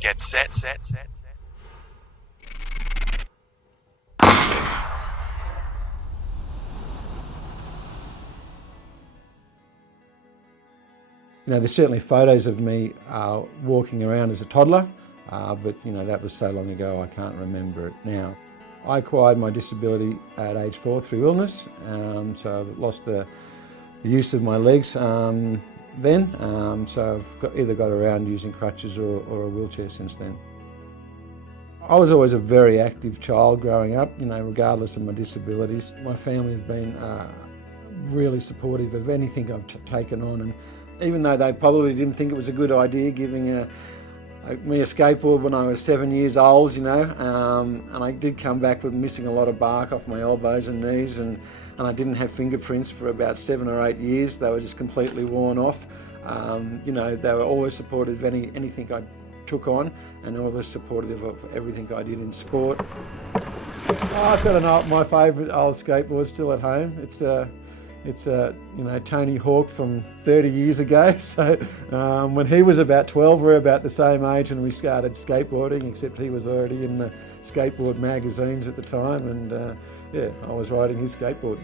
Get set. There's certainly photos of me walking around as a toddler, but that was so long ago I can't remember it now. I acquired my disability at age 4 through illness, so I've lost the use of my legs then, so I've either got around using crutches or a wheelchair since then. I was always a very active child growing up, regardless of my disabilities. My family has been really supportive of anything I've taken on, and even though they probably didn't think it was a good idea giving me a skateboard when I was 7 years old, and I did come back with missing a lot of bark off my elbows and knees, and I didn't have fingerprints for about 7 or 8 years. They were just completely worn off. They were always supportive of anything I took on, and always supportive of everything I did in sport. I've got my favourite old skateboard still at home. It's Tony Hawk from 30 years ago. So when he was about 12, we were about the same age when we started skateboarding, except he was already in the skateboard magazines at the time, and I was riding his skateboard.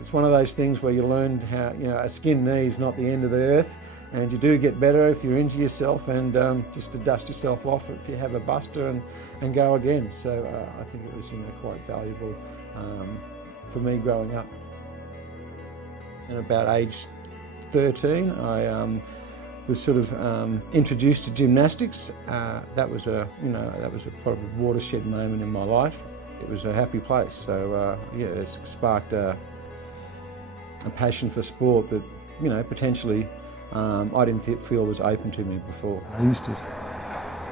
It's one of those things where you learn how a skinned knee is not the end of the earth, and you do get better if you're into yourself, and just to dust yourself off if you have a buster and go again. So I think it was quite valuable for me growing up. And about age 13, I was sort of introduced to gymnastics. That was a probably watershed moment in my life. It was a happy place. So it sparked a passion for sport that potentially I didn't feel was open to me before. It used to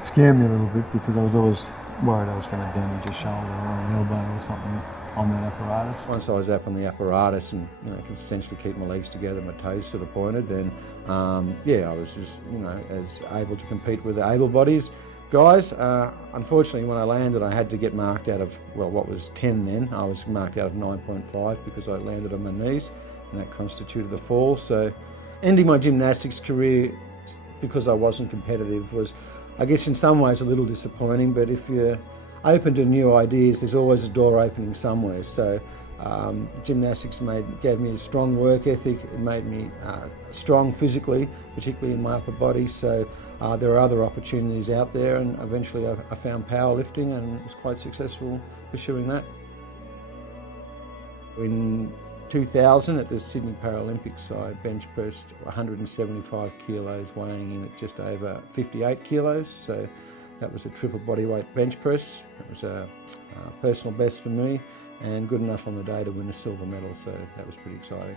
scare me a little bit because I was always worried I was going to damage a shoulder or an elbow or something on that apparatus. Once I was up on the apparatus and could essentially keep my legs together, my toes sort of pointed, then I was just as able to compete with the able-bodies guys. Unfortunately, when I landed, I had to get marked out of what was 10 then. I was marked out of 9.5 because I landed on my knees, and that constituted a fall. So, ending my gymnastics career because I wasn't competitive was, I guess, in some ways a little disappointing. But if you're open to new ideas, there's always a door opening somewhere. So gymnastics gave me a strong work ethic. It made me strong physically, particularly in my upper body. So there are other opportunities out there, and eventually I found powerlifting and was quite successful pursuing that. In 2000 at the Sydney Paralympics, I bench pressed 175 kilos, weighing in at just over 58 kilos. So that was a triple bodyweight bench press. It was a personal best for me and good enough on the day to win a silver medal, so that was pretty exciting.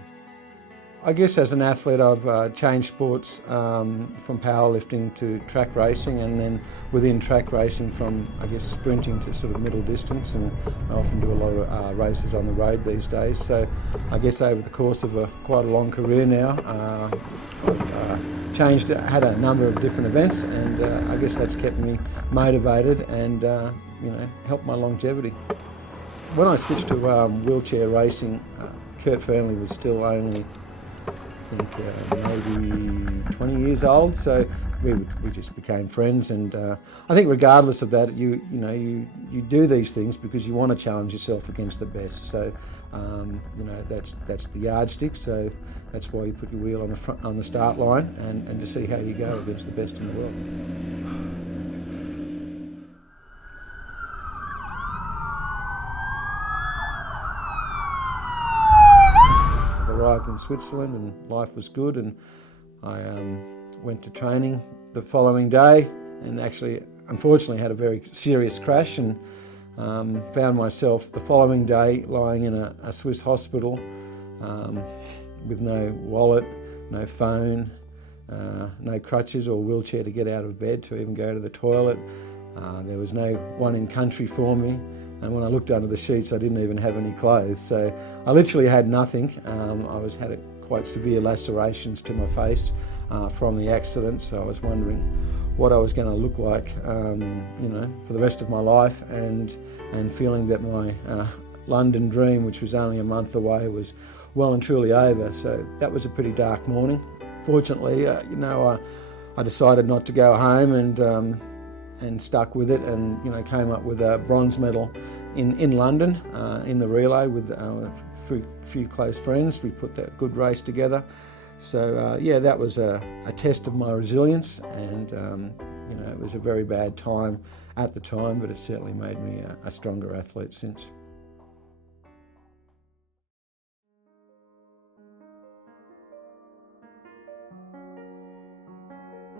I guess as an athlete I've changed sports from powerlifting to track racing, and then within track racing from sprinting to sort of middle distance, and I often do a lot of races on the road these days. So I guess over the course of quite a long career now, I've had a number of different events, and I guess that's kept me motivated and helped my longevity. When I switched to wheelchair racing, Kurt Fearnley was still only I think maybe 20 years old, so we just became friends, and I think regardless of that, you do these things because you want to challenge yourself against the best. So that's the yardstick. So that's why you put your wheel on the start line and to see how you go against the best in the world. Arrived in Switzerland and life was good, and I went to training the following day and actually unfortunately had a very serious crash and found myself the following day lying in a Swiss hospital with no wallet, no phone, no crutches or wheelchair to get out of bed to even go to the toilet. There was no one in country for me. And when I looked under the sheets, I didn't even have any clothes. So I literally had nothing. I had quite severe lacerations to my face from the accident. So I was wondering what I was going to look like, for the rest of my life, and feeling that my London dream, which was only a month away, was well and truly over. So that was a pretty dark morning. Fortunately, I decided not to go home and stuck with it, and came up with a bronze medal in London in the relay with a few close friends. We put that good race together. So yeah, that was a test of my resilience, and it was a very bad time at the time, but it certainly made me a stronger athlete since.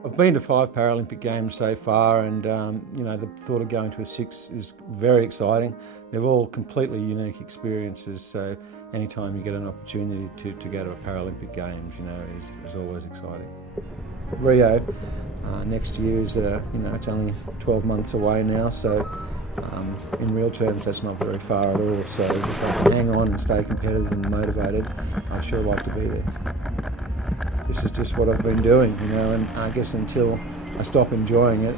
I've been to 5 Paralympic Games so far, and the thought of going to a 6th is very exciting. They're all completely unique experiences, so anytime you get an opportunity to go to a Paralympic Games, is always exciting. Rio next year is, it's only 12 months away now, so in real terms that's not very far at all. So if I can hang on and stay competitive and motivated, I'd sure like to be there. This is just what I've been doing, and I guess until I stop enjoying it,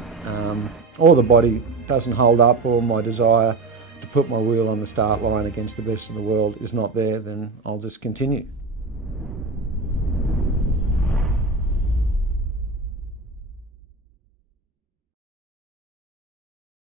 or the body doesn't hold up, or my desire to put my wheel on the start line against the best in the world is not there, then I'll just continue.